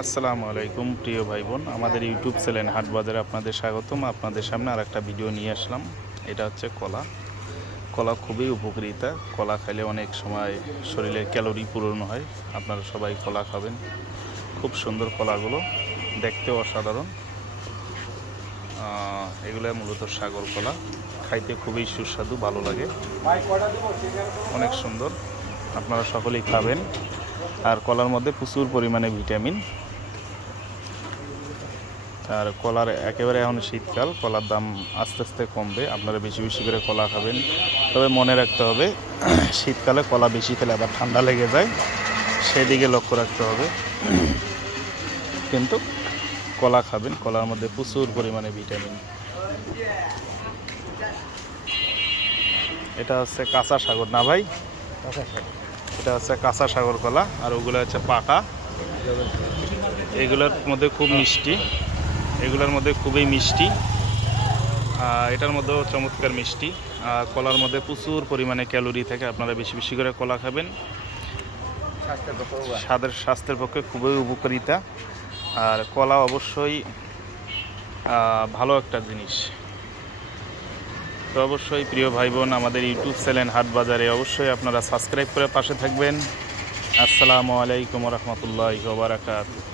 আসসালামু আলাইকুম প্রিয় ভাই বোন, আমাদের ইউটিউব চ্যানেল হাট বাজারে আপনাদের স্বাগতম। আপনাদের সামনে আর একটা ভিডিও নিয়ে আসলাম। এটা হচ্ছে কলা। কলা খুবই উপকারিতা। কলা খাইলে অনেক সময় শরীরে ক্যালোরি পূরণ হয়। আপনারা সবাই কলা খাবেন। খুব সুন্দর কলাগুলো, দেখতেও অসাধারণ। এগুলো মূলত সাগর কলা, খাইতে খুবই সুস্বাদু, ভালো লাগে, অনেক সুন্দর। আপনারা সকলেই খাবেন। আর কলার মধ্যে প্রচুর পরিমাণে ভিটামিন। আর কলার একেবারে এখন শীতকাল, কলার দাম আস্তে আস্তে কমবে। আপনারা বেশি বেশি করে কলা খাবেন। তবে মনে রাখতে হবে, শীতকালে কলা বেশি খেলে আবার ঠান্ডা লেগে যায়, সেদিকে লক্ষ্য রাখতে হবে। কিন্তু কলা খাবেন, কলার মধ্যে প্রচুর পরিমাণে ভিটামিন। এটা হচ্ছে কাঁচা সাগর না ভাই? এটা হচ্ছে কাঁচা সাগর কলা। আর ওগুলো হচ্ছে পাকা। এগুলোর মধ্যে খুব মিষ্টি, এগুলোর মধ্যে খুবই মিষ্টি। এটার মধ্যেও চমৎকার মিষ্টি। কলার মধ্যে প্রচুর পরিমাণে ক্যালোরি থাকে। আপনারা বেশি বেশি করে কলা খাবেন, স্বাস্থ্যের পক্ষে খুবই উপকারিতা। আর কলা অবশ্যই ভালো একটা জিনিস। তো অবশ্যই প্রিয় ভাই বোন, আমাদের ইউটিউব চ্যানেল হাট বাজারে অবশ্যই আপনারা সাবস্ক্রাইব করে পাশে থাকবেন। আসসালামু আলাইকুম রহমতুল্লাহি ওয়া বারাকাতুহু।